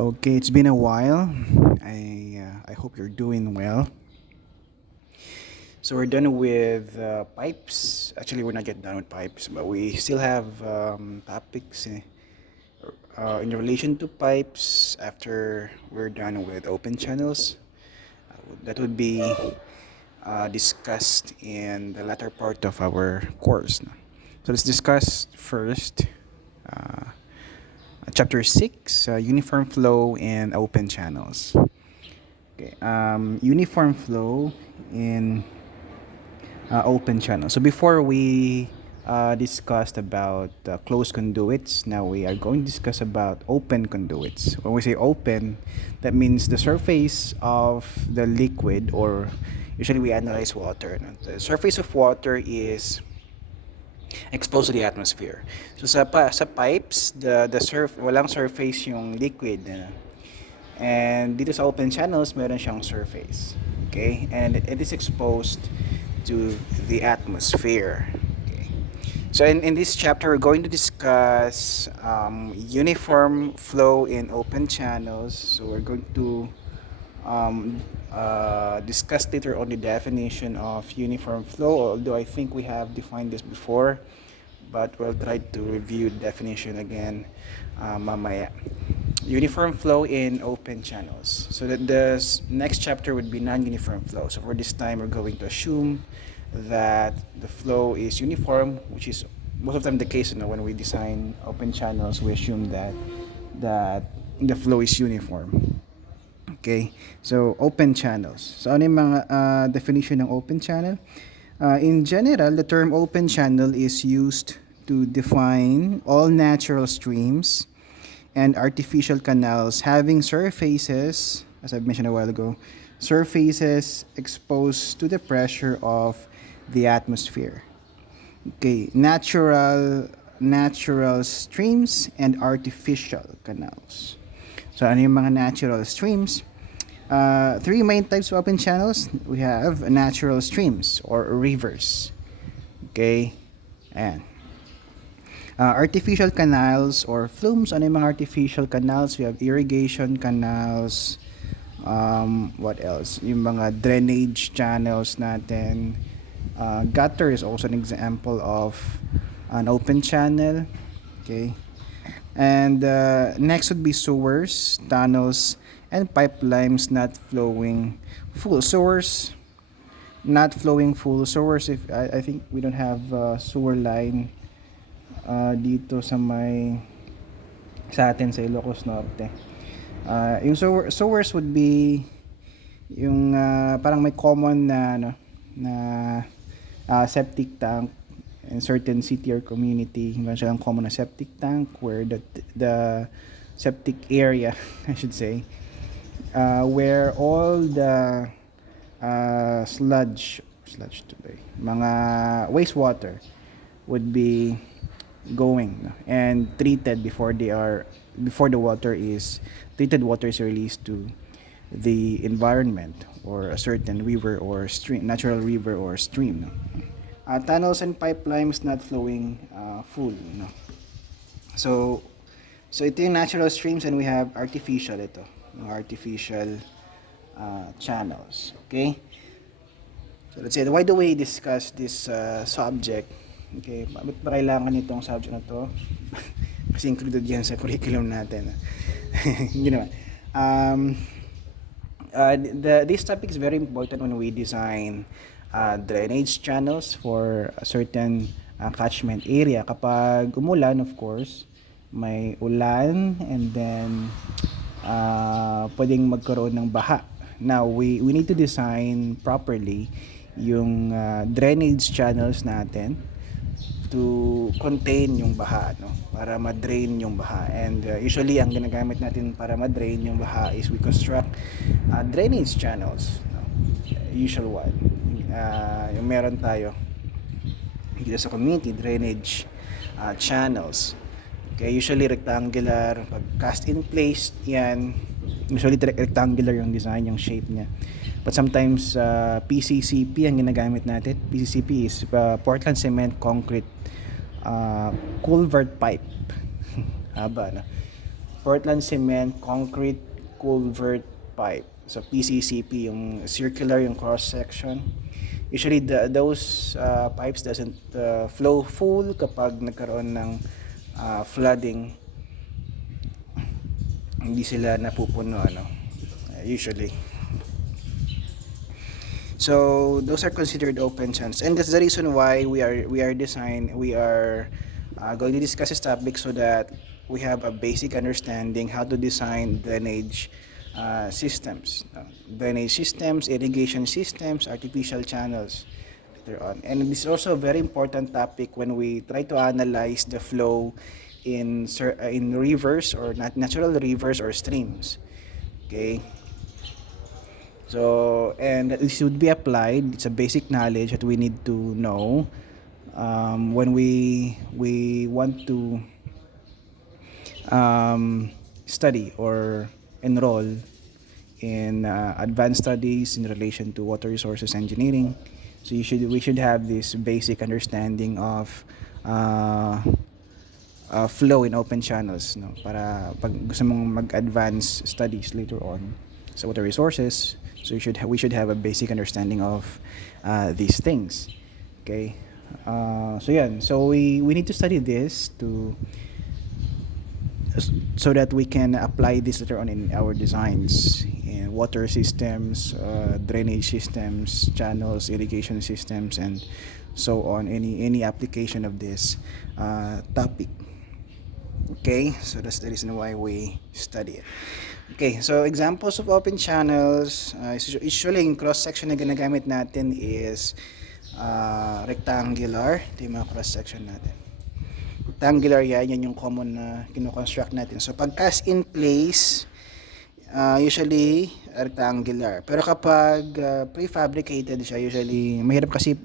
Okay, it's been a while. I hope you're doing well. So we're done with pipes. Actually, we're not yet done with pipes, but we still have topics in relation to pipes after we're done with open channels. That would be discussed in the latter part of our course. No? So let's discuss first chapter 6, uniform flow and open channels. Okay, uniform flow in open channel. So before we discussed about closed conduits, now we are going to discuss about open conduits. When we say open, that means the surface of the liquid, or usually we analyze water. No? The surface of water is exposed to the atmosphere. So sa pipes, walang surface yung liquid. And dito sa open channels, meron siyang surface. Okay? And it is exposed to the atmosphere. Okay? So in this chapter, we're going to discuss uniform flow in open channels. So we're going to discuss later on the definition of uniform flow, although I think we have defined this before, but we'll try to review the definition again mamaya. Uniform flow in open channels. So that the next chapter would be non-uniform flow. So for this time, we're going to assume that the flow is uniform, which is most of the time the case. When we design open channels, we assume that the flow is uniform. Okay, so open channels. So ano yung mga definition ng open channel? In general, the term open channel is used to define all natural streams and artificial canals having surfaces, as I've mentioned a while ago, surfaces exposed to the pressure of the atmosphere. Okay, natural streams and artificial canals. So ano yung mga natural streams? Three main types of open channels. We have natural streams or rivers. Okay, and artificial canals or flumes. Ano yung mga artificial canals? We have irrigation canals. What else? Yung mga drainage channels natin. Gutter is also an example of an open channel. Okay. And next would be sewers, tunnels, and pipelines not flowing full. Sewers not flowing full. Sewers, if I think we don't have sewer line dito sa atin sa Ilocos Norte. Yung sewers would be yung parang may common na septic tank in certain city or community. Meron silang common na septic tank where the septic area I should say where all the sludge to be mga wastewater would be going, no? And treated before the water is treated water is released to the environment or a certain river or stream, natural river or stream, no? Tunnels and pipelines not flowing full, no? So ito yung natural streams, and we have artificial, ito yung artificial channels. Okay, so let's say, why do we discuss this subject? Okay, bakit ba kailangan itong subject na to? Kasi included yan sa curriculum natin. Hindi naman. This topic is very important when we design drainage channels for a certain catchment area. Kapag umulan, of course, may ulan, and then pwedeng magkaroon ng baha. Now, we need to design properly yung drainage channels natin to contain yung baha, no? Para ma-drain yung baha. And usually, ang ginagamit natin para ma-drain yung baha is we construct drainage channels, no? Usual one. Yung meron tayo dito sa community, drainage channels. Okay, usually rectangular. Pag cast in place, yan, usually rectangular yung design, yung shape niya. But sometimes PCCP ang ginagamit natin. PCCP is Portland Cement Concrete Culvert Pipe. Haba na. Portland cement concrete culvert pipe. So PCCP, yung circular yung cross section. Usually those pipes doesn't flow full kapag nagkaroon ng flooding. Hindi sila napupuno usually. So those are considered open channels, and that's the reason why we are going to discuss this topic so that we have a basic understanding how to design drainage systems, irrigation systems, artificial channels later on. And this is also a very important topic when we try to analyze the flow in rivers or natural rivers or streams. Okay. So, and this would be applied. It's a basic knowledge that we need to know when we want to study or enroll in advanced studies in relation to water resources engineering. So we should have this basic understanding of uh, flow in open channels, no, para pag gusto mong mag-advance studies later on sa water resources, so we should have a basic understanding of these things. Okay. So we need to study this so that we can apply this later on in our designs in water systems, drainage systems, channels, irrigation systems, and so on. Any application of this topic. Okay, so that's the reason why we study it. Okay, so examples of open channels, usually in cross-section na ginagamit natin is rectangular. Ito yung mga cross-section natin. Rectangular yan yung common na kino-construct natin. So pag cast in place, usually rectangular. Pero kapag prefabricated siya, usually mahirap kasi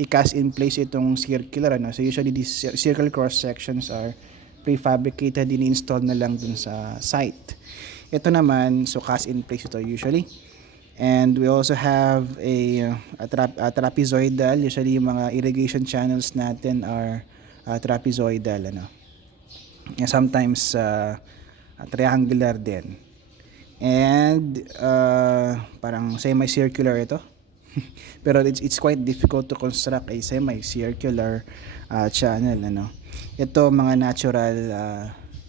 i-cast in place itong circular. So usually these circle cross-sections are prefabricated, ini-install na lang dun sa site. Ito naman, so cast in place ito usually. And we also have a trapezoidal. Usually yung mga irrigation channels natin are trapezoidal. And sometimes triangular din. And parang semi-circular ito. Pero it's quite difficult to construct a semi-circular channel. Ito mga natural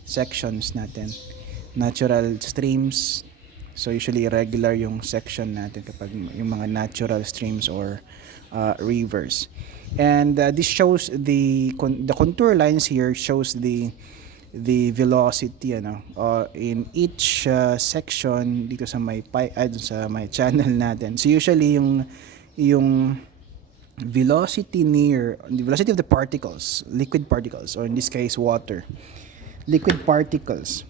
sections natin, natural streams. So usually regular yung section natin kapag yung mga natural streams or rivers. And this shows the contour lines here shows the velocity in each section dito sa may channel natin. So usually yung velocity the velocity of the particles, liquid particles, or in this case water, liquid particles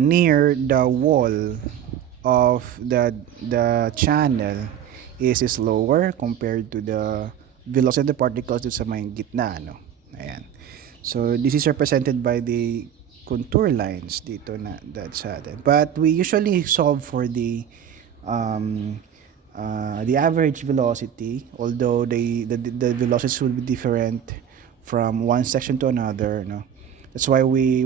near the wall of the channel is lower compared to the velocity of the particles dito sa may gitna. Ayan. So this is represented by the contour lines dito that's atin. But we usually solve for the average velocity, although the velocities will be different from one section to another. That's why we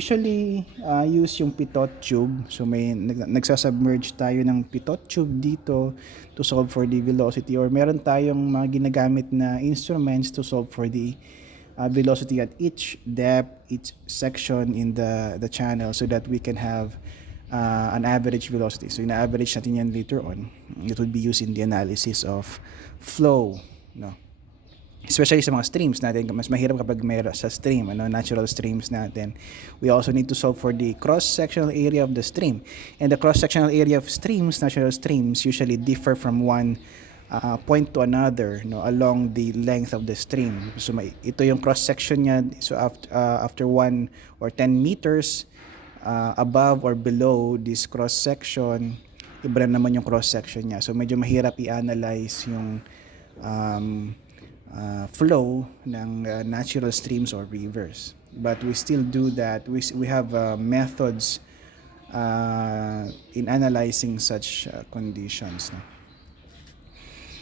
usually use yung pitot tube. So may nagsasubmerge tayo ng pitot tube dito to solve for the velocity, or meron tayong mga ginagamit na instruments to solve for the velocity at each depth, each section in the channel, so that we can have an average velocity. So ina-average natin yan later on. It would be used in the analysis of flow, especially sa mga streams natin. Mas mahirap kapag may sa stream, natural streams natin. We also need to solve for the cross-sectional area of the stream. And the cross-sectional area of streams, natural streams, usually differ from one point to another, along the length of the stream. So ito yung cross-section niya. So after 1 or 10 meters above or below this cross-section, iba naman yung cross-section niya. So medyo mahirap i-analyze yung flow ng natural streams or rivers, but we still do that. We have methods in analyzing such conditions.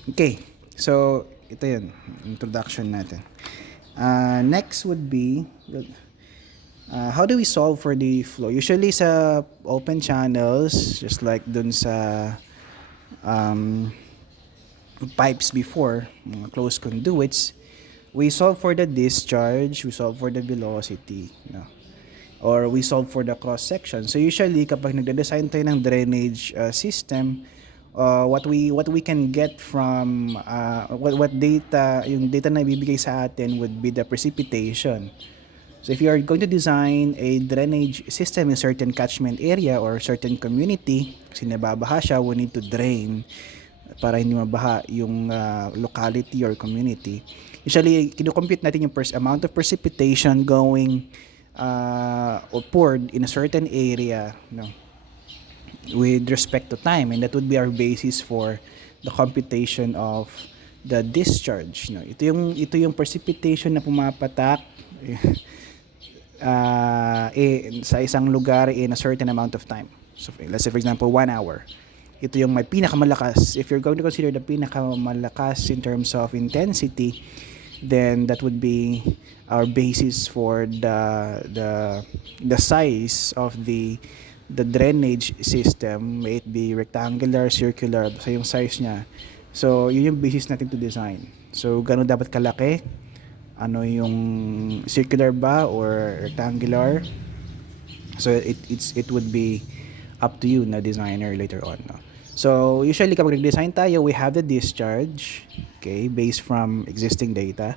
Okay, so ito yun, introduction natin. Next would be How do we solve for the flow? Usually sa open channels, just like dun sa um, pipes before, mga closed conduits, we solve for the discharge, we solve for the velocity, no? Or we solve for the cross section. So usually kapag nagde-design tayo ng drainage system, what we can get from what data, yung data na ibibigay sa atin would be the precipitation. So if you are going to design a drainage system in certain catchment area or certain community, kasi nababaha siya, we need to drain para hindi mabaha yung locality or community. Usually, kino-compute natin yung amount of precipitation going or poured in a certain area, no, with respect to time, and that would be our basis for the computation of the discharge. No, ito yung precipitation na pumapatak sa isang lugar in a certain amount of time. So let's say for example 1 hour. Ito yung may pinakamalakas. If you're going to consider the pinakamalakas in terms of intensity, then that would be our basis for the size of the drainage system, may it be rectangular, circular, basta yung size niya. So yun yung basis natin to design. So gano'n dapat kalaki, ano yung circular ba or rectangular. So it would be up to you na designer later on, no? So usually kapag nag-design tayo, we have the discharge, okay, based from existing data,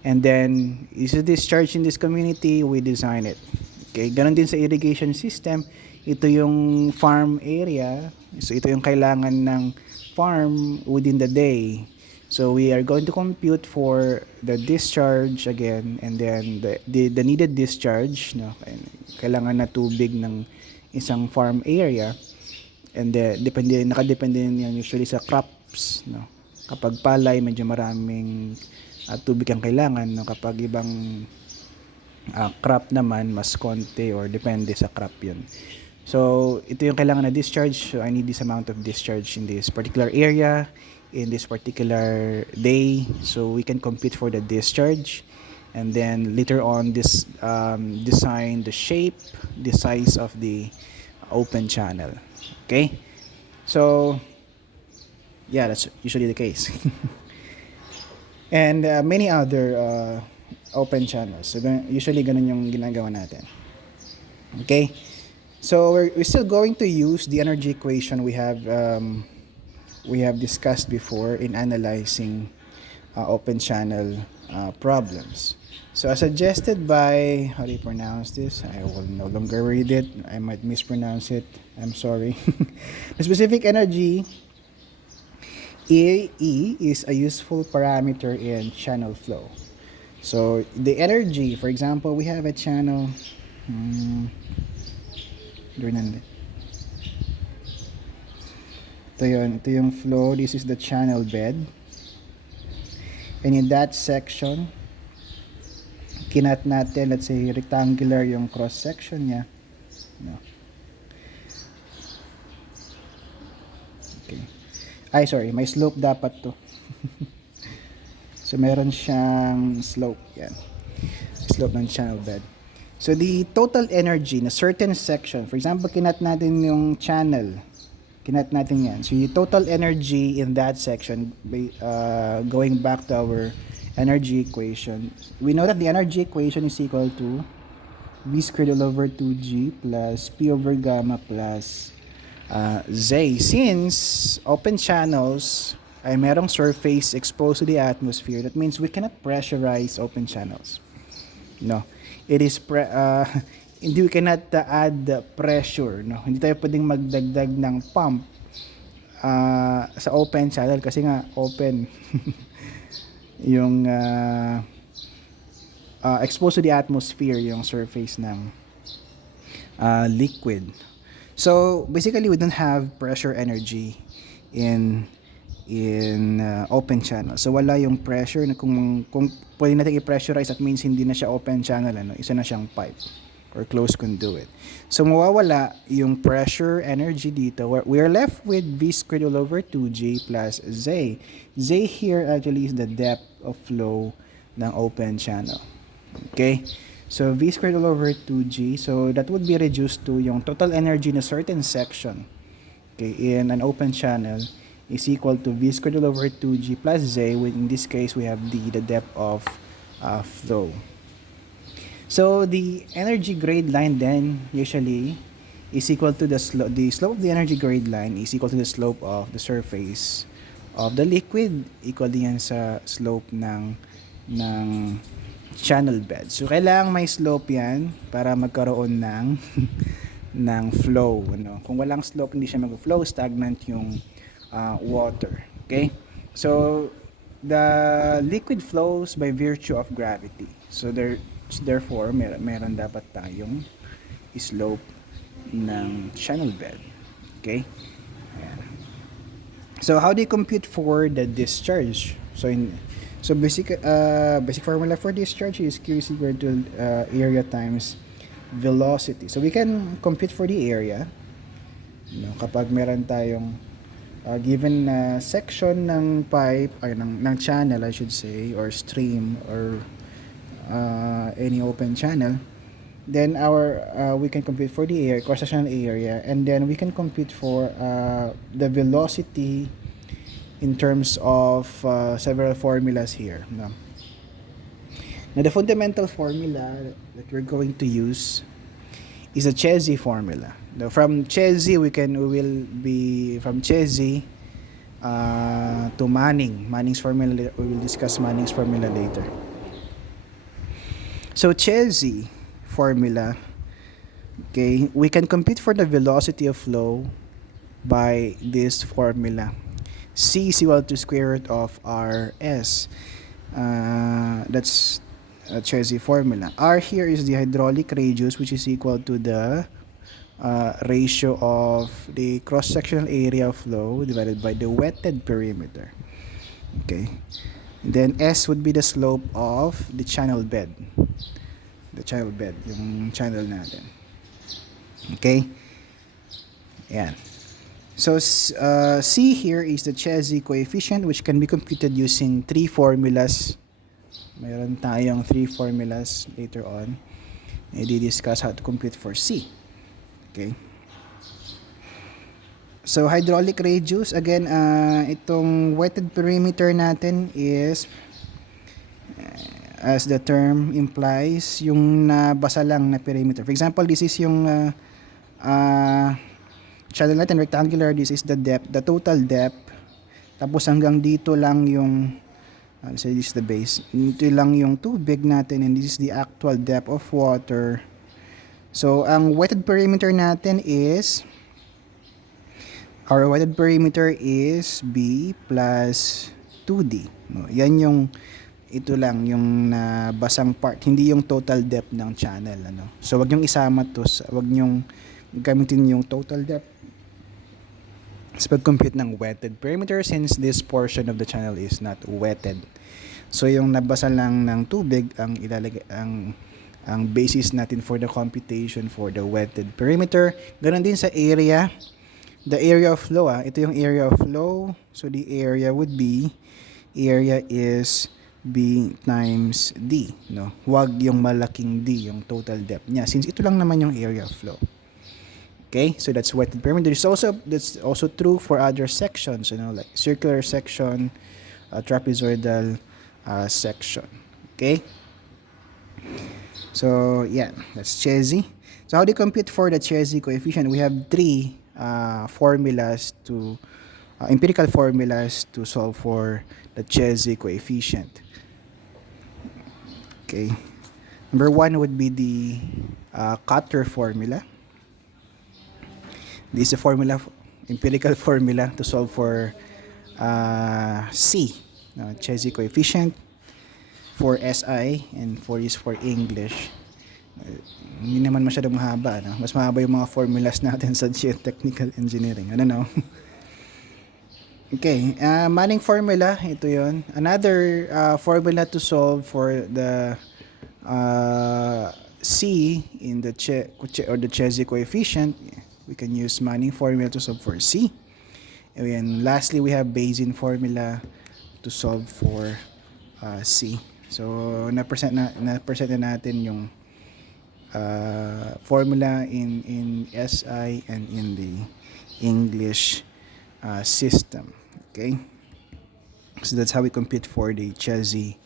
and then is a discharge in this community, we design it. Okay, ganun din sa irrigation system. Ito yung farm area, so ito yung kailangan ng farm within the day. So we are going to compute for the discharge again, and then the needed discharge, no, kailangan na tubig ng isang farm area, and nakadepende yan usually sa crops, no. Kapag palay, medyo maraming tubig ang kailangan, no. Kapag ibang crop naman, mas konti or depende sa crop yun. So ito yung kailangan na discharge, so I need this amount of discharge in this particular area in this particular day, so we can compute for the discharge, and then later on design the shape, the size of the open channel. Okay, so yeah, that's usually the case. And many other open channels, so usually ganun yung ginagawa natin. Okay, so we're still going to use the energy equation we have discussed before in analyzing open channel problems. So as suggested by, how do you pronounce this? I will no longer read it. I might mispronounce it. I'm sorry. The specific energy, E is a useful parameter in channel flow. So the energy, for example, we have a channel. Ito yung flow. This is the channel bed. And in that section, kinat natin, let's say rectangular yung cross section niya, no. Okay, ay sorry, may slope dapat to. So meron siyang slope, yan, slope ng channel bed. So the total energy na certain section, for example, kinat natin yung channel, kinat natin yan. So yung total energy in that section, going back to our energy equation, we know that the energy equation is equal to V squared all over 2G plus P over gamma plus Z. Since open channels ay merong surface exposed to the atmosphere, that means we cannot pressurize open channels. No, it is hindi we cannot add pressure, no. Hindi tayo pwedeng magdagdag ng pump sa open channel kasi nga open yung exposed to the atmosphere yung surface ng liquid. So basically we don't have pressure energy in open channel. So wala yung pressure na kung pwede natin i-pressurize, that means hindi na siya open channel, ano, isa na siyang pipe or closed conduit. So mawawala yung pressure energy dito. We are left with V squared all over 2G plus Z. Z here actually is the depth of flow ng open channel. Okay? So V squared all over 2G. So that would be reduced to yung total energy in a certain section, okay, in an open channel is equal to V squared all over 2G plus Z, when in this case we have the depth of flow. So the energy grade line then usually is equal to the slope of the energy grade line is equal to the slope of the surface of the liquid, equal din yan sa slope ng channel bed. So kailangang may slope yan para magkaroon ng ng flow, ano. Kung walang slope, hindi siya mag-flow, stagnant yung water. Okay? So the liquid flows by virtue of gravity. So therefore meron dapat tayong slope ng channel bed. Okay? Ayan. So how do you compute for the discharge? So basic formula for discharge is Q is equal to area times velocity. So we can compute for the area, kapag meron tayong given na section ng pipe ay ng channel, I should say, or stream, or any open channel, then we can compute for the area, cross-sectional area, and then we can compute for the velocity in terms of several formulas here. Now the fundamental formula that we're going to use is a Chezy formula. Now from Chezy we will be from Chezy to Manning's formula. We will discuss Manning's formula later. So Chezy formula, okay, we can compute for the velocity of flow by this formula. C is equal to square root of Rs. That's a Chezy formula. R here is the hydraulic radius, which is equal to the ratio of the cross-sectional area of flow divided by the wetted perimeter. Okay. And then S would be the slope of the channel bed. Yung channel natin. Okay? Ayan. So C here is the Chezy coefficient, which can be computed using three formulas. Mayroon tayong three formulas later on. I-discuss how to compute for C. Okay? So hydraulic radius, again, itong wetted perimeter natin is, as the term implies, yung nabasa lang na perimeter. For example, this is yung channel natin, rectangular. This is the depth, the total depth. Tapos hanggang dito lang yung, let's say this is the base. Dito lang yung tubig natin, and this is the actual depth of water. So ang wetted perimeter natin is, our wetted perimeter is B plus 2D. No, yan yung, ito lang yung nabasang part, hindi yung total depth ng channel, ano. So wag yung isama to, wag yung gamitin yung total depth sa pag-compute ng wetted perimeter, since this portion of the channel is not wetted. So yung nabasa lang ng tubig ang ilalagay, ang basis natin for the computation for the wetted perimeter. Ganon din sa area. The area of flow, ito yung area of flow. So the area would be, area is B times D, no? Wag yung malaking D, yung total depth niya, since ito lang naman yung area of flow. Okay, so that's wetted perimeter. That's also true for other sections, like circular section, trapezoidal section. Okay, so yeah, that's Chezy. So how do you compute for the Chezy coefficient? We have three formulas to empirical formulas to solve for the Chezy coefficient. Okay, number one would be the Cutter formula. This is a formula, empirical formula to solve for C, Chezy coefficient, for SI, and for is for English. Hindi naman masyadong mahaba, no? Mas mahaba yung mga formulas natin sa geotechnical engineering. I don't know. Okay, Manning formula, ito yon. Another formula to solve for the C in the Chezy coefficient. We can use Manning formula to solve for C. And lastly, we have Bayesian formula to solve for C. So na-present na natin yung formula in SI and in the English system. Okay? So that's how we compute for the Chezy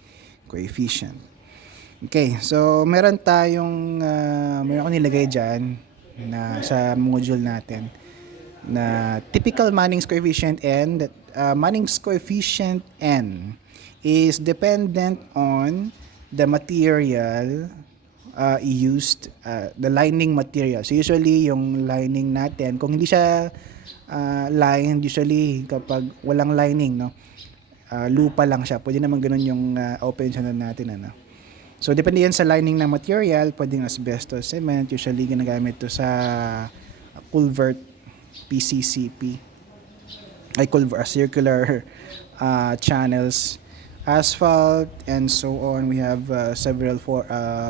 coefficient. Okay, so meron akong nilagay dyan na sa module natin na typical Manning's coefficient n. Manning's coefficient n is dependent on the material used, the lining material. So usually yung lining natin, kung hindi siya lined, usually kapag walang lining, no, lupa lang siya. Pwede naman ganun yung open channel natin, ano. So depende yan sa lining ng material, pwedeng asbestos, cement, usually ginagamit to sa culvert, PCCP, ay culvert, circular channels, asphalt, and so on. We have several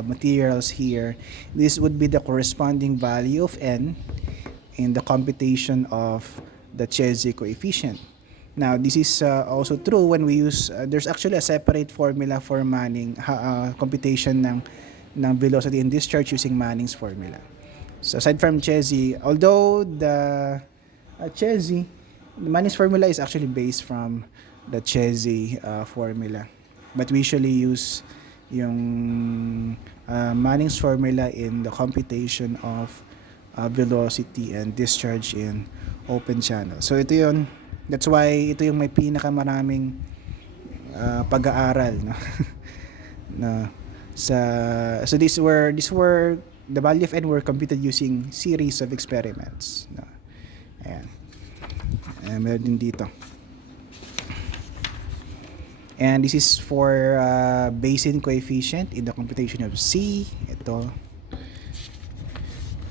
materials here. This would be the corresponding value of n in the computation of the Chezy coefficient. Now, this is also true when we use, there's actually a separate formula for Manning, computation ng velocity and discharge using Manning's formula. So aside from Chezy, although the Chezy, the Manning's formula is actually based from the Chezy formula. But we usually use yung Manning's formula in the computation of velocity and discharge in open channel. So ito yun. That's why ito yung may pinakamaraming pag-aaral, no? No. So these were the value of n were computed using series of experiments, no? Ayan. Meron din dito. And this is for basin coefficient in the computation of C. Ito.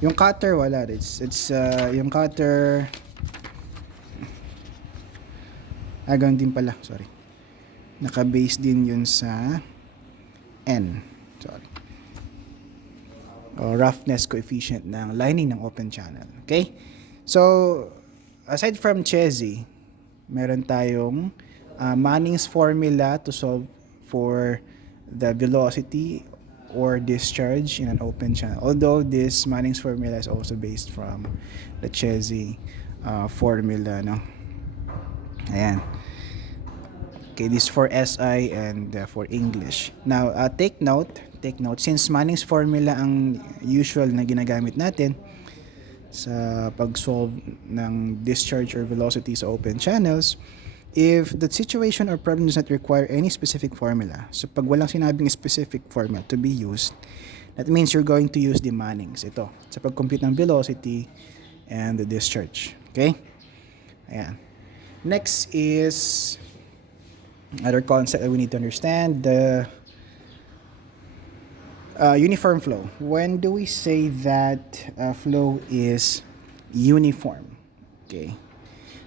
Yung cutter, wala. It's yung cutter, ganun din pala, sorry. Naka-base din yun sa N. Sorry. O roughness coefficient ng lining ng open channel. Okay? So, aside from Chezy, meron tayong Manning's formula to solve for the velocity or discharge in an open channel. Although this Manning's formula is also based from the Chezy formula, no? Ayan. Okay, this for SI and for English. Now, take note, since Manning's formula ang usual na ginagamit natin sa pag-solve ng discharge or velocity sa open channels, if the situation or problem does not require any specific formula, so pag walang sinabing specific formula to be used, that means you're going to use the Manning's. Ito, sa pag-compute ng velocity and the discharge. Okay? Ayan. Next is other concept that we need to understand, the uniform flow. When do we say that flow is uniform? Okay.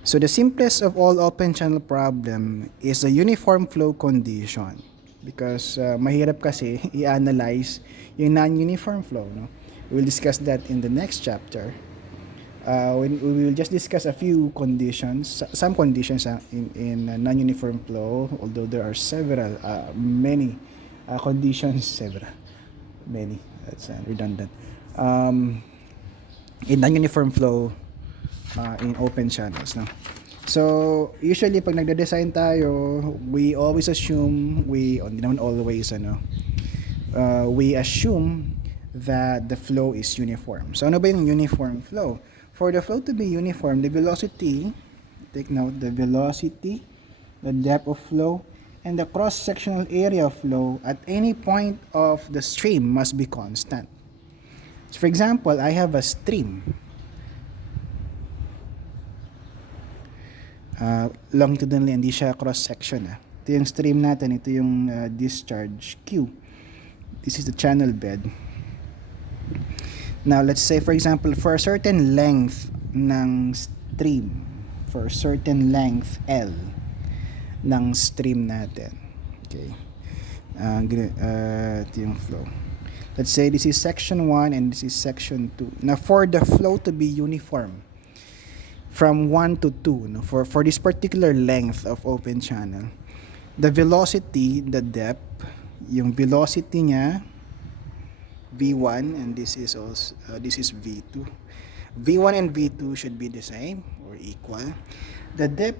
So the simplest of all open channel problem is a uniform flow condition, because mahirap kasi i-analyze yung non-uniform flow, no? We'll discuss that in the next chapter. We will just discuss a few conditions, some conditions in non-uniform flow, although there are many conditions, many, that's redundant, in non-uniform flow in open channels, no? So, usually pag nagde-design tayo, we always assume, hindi naman always, we assume that the flow is uniform. So, ano ba yung uniform flow? For the flow to be uniform, the velocity, take note, the velocity, the depth of flow, and the cross-sectional area of flow at any point of the stream must be constant. So for example, I have a stream. Longitudinally, hindi siya cross-section. Ito yung stream natin, ito yung discharge Q. This is the channel bed. Now, let's say, for example, for a certain length ng stream, for a certain length L ng stream natin. Okay. Ito yung flow. Let's say this is section 1 and this is section 2. Now, for the flow to be uniform, from 1 to 2, no, for this particular length of open channel, the velocity, the depth, yung velocity niya, V1, and this is V2. V1 and V2 should be the same or equal. The depth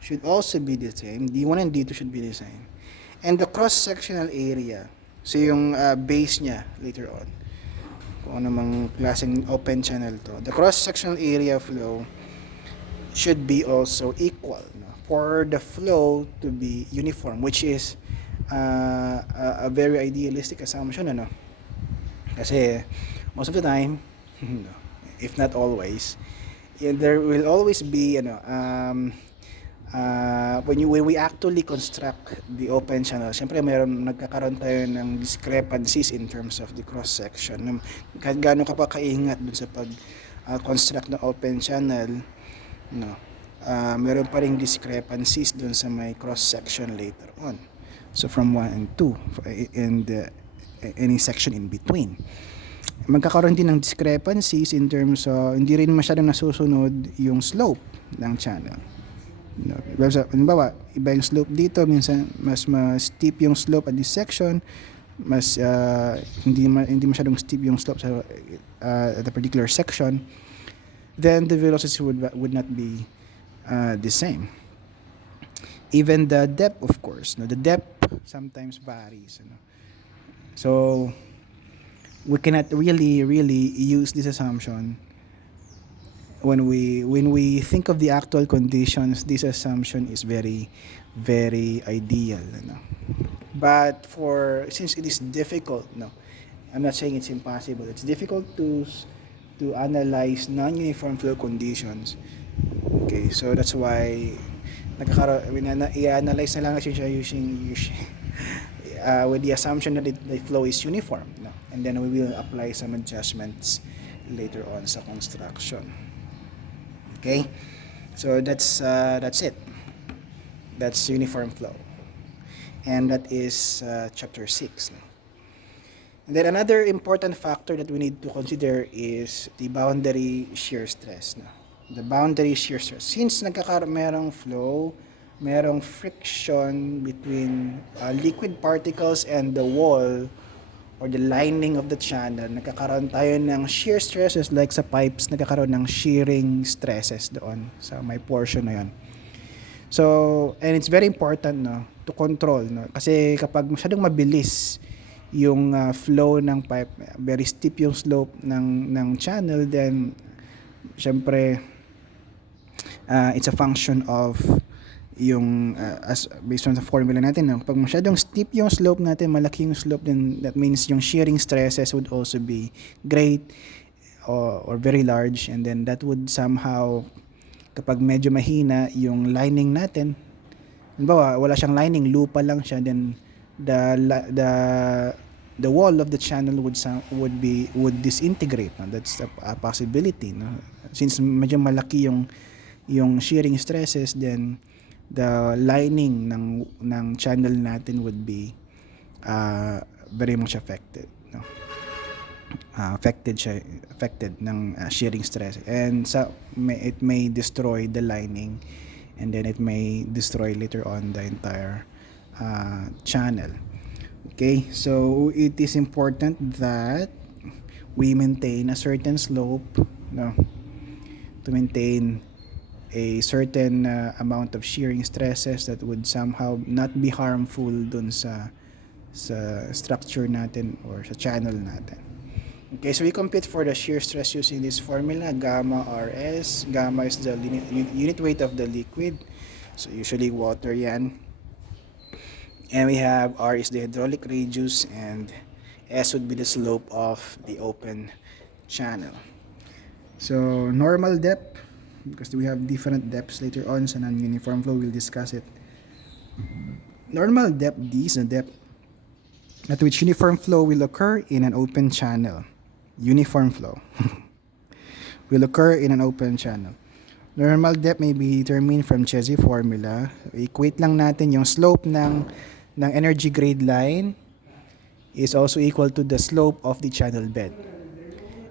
should also be the same. D1 and D2 should be the same. And the cross-sectional area, so yung base niya later on, kung ano mang klaseng open channel to, the cross-sectional area flow should be also equal, no? For the flow to be uniform, which is a very idealistic assumption, ano? Kasi most of the time, if not always, there will always be when we actually construct the open channel, syempre nagkakaroon tayo ng discrepancies in terms of the cross section. Kahit gaano ka pa kaingat dun sa pag construct ng open channel, no, meron pa ring discrepancies dun sa may cross section later on. So from 1 and 2 and any section in between, magkakaroon din ng discrepancies in terms of hindi rin masyadong nasusunod yung slope ng channel. No, halimbawa, iba yung slope dito, minsan mas steep yung slope at this section, mas hindi masyadong steep yung slope sa at a particular section, then the velocity would not be the same. Even the depth, of course, no, the depth sometimes varies, you know. So we cannot really use this assumption when we think of the actual conditions. This assumption is very ideal, you know. But since it is difficult, no, I'm not saying it's impossible, it's difficult to analyze non-uniform flow conditions. Okay, so that's why i-analyze na lang siya using with the assumption that the flow is uniform, no? And then we will apply some adjustments later on sa construction. Okay, so that's it. That's uniform flow, and that is chapter 6. And then another important factor that we need to consider is the boundary shear stress. No? The boundary shear stress. Since merong flow, merong friction between liquid particles and the wall or the lining of the channel, nagkakaroon tayo ng shear stresses like sa pipes, nagkakaroon ng shearing stresses doon sa may portion na yun. So, and it's very important, no, to control, no? Kasi kapag masyadong mabilis yung flow ng pipe, very steep yung slope ng channel, then syempre it's a function of yung as based on the formula natin, no? Pag masyadong steep yung slope natin, malaki yung slope, then that means yung shearing stresses would also be great or very large, and then that would somehow, kapag medyo mahina yung lining natin, halimbawa wala siyang lining, lupa lang siya, then the wall of the channel would disintegrate, no? That's a possibility, no? Since medyo malaki yung shearing stresses, then the lining ng channel natin would be very much affected, no? Affected ng shearing stress, and it may destroy the lining, and then it may destroy later on the entire channel. Okay, so it is important that we maintain a certain slope, no, to maintain a certain amount of shearing stresses that would somehow not be harmful dun sa structure natin or sa channel natin. Okay, so we compute for the shear stress using this formula, gamma RS. Gamma is the unit weight of the liquid, so usually water yan. And we have R is the hydraulic radius, and S would be the slope of the open channel. So normal depth, because we have different depths later on sa non-uniform flow, we'll discuss it. Normal depth, D, is the depth at which uniform flow will occur in an open channel. Uniform flow will occur in an open channel. Normal depth may be determined from Chezy formula. Equate lang natin yung slope ng energy grade line is also equal to the slope of the channel bed.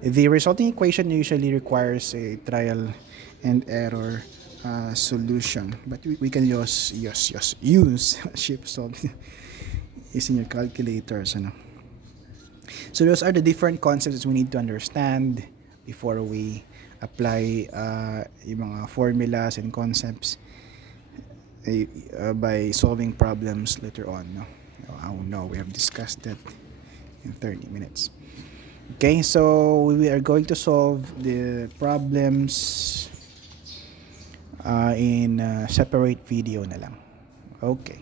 The resulting equation usually requires a trial and error solution, but we can use ship solve using your calculators, ano. So those are the different concepts we need to understand before we apply yung mga formulas and concepts by solving problems later on. No? Oh no, we have discussed that in 30 minutes. Okay, so we are going to solve the problems in separate video na lang. Okay.